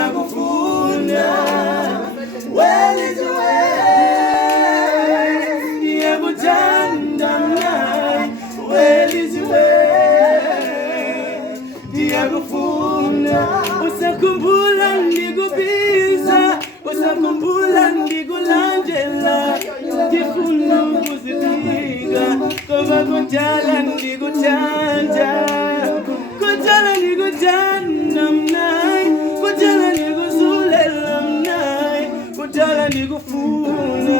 ndiyakufuna weliziwe ndiyakuthanda mnai weliziwe ndiyakufuna usakhumbula ndikubiza usakhumbula ndikulandela ndifuna ukuzibika ngoba kudala ndikuthanda kudala ndikuthanda mnai kudala ndikuzulela mnai kudala ndikufuna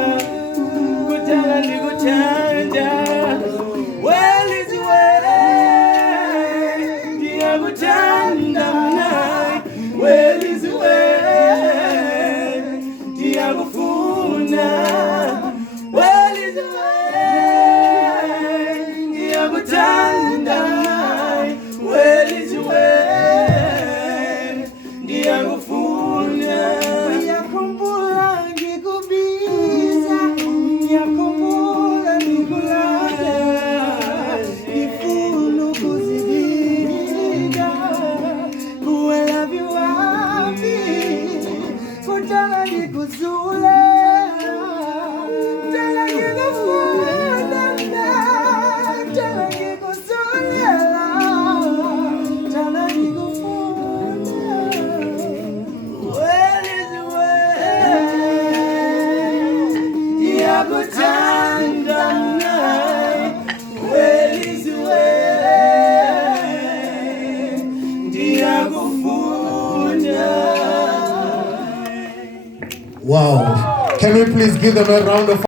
kudala ndikuthanda weliziwe ndiyakuthanda mnai weliziwe ndiyakufuna weliziwe ndiyakuthanda mnai weliziwe ndiyakufuna ngiyakhumbula ngikubiza ngiyakhumbula ngikulandela ngifuna ukuzibika kuwela viwapi kudala ngikuzulela kudala ngikufuna kudala ngikuzulela kudala ngikufuna weliziwe ndiyakuthanda mnai weliziwe ndiyakufuna. Wow. Can we please give them a round of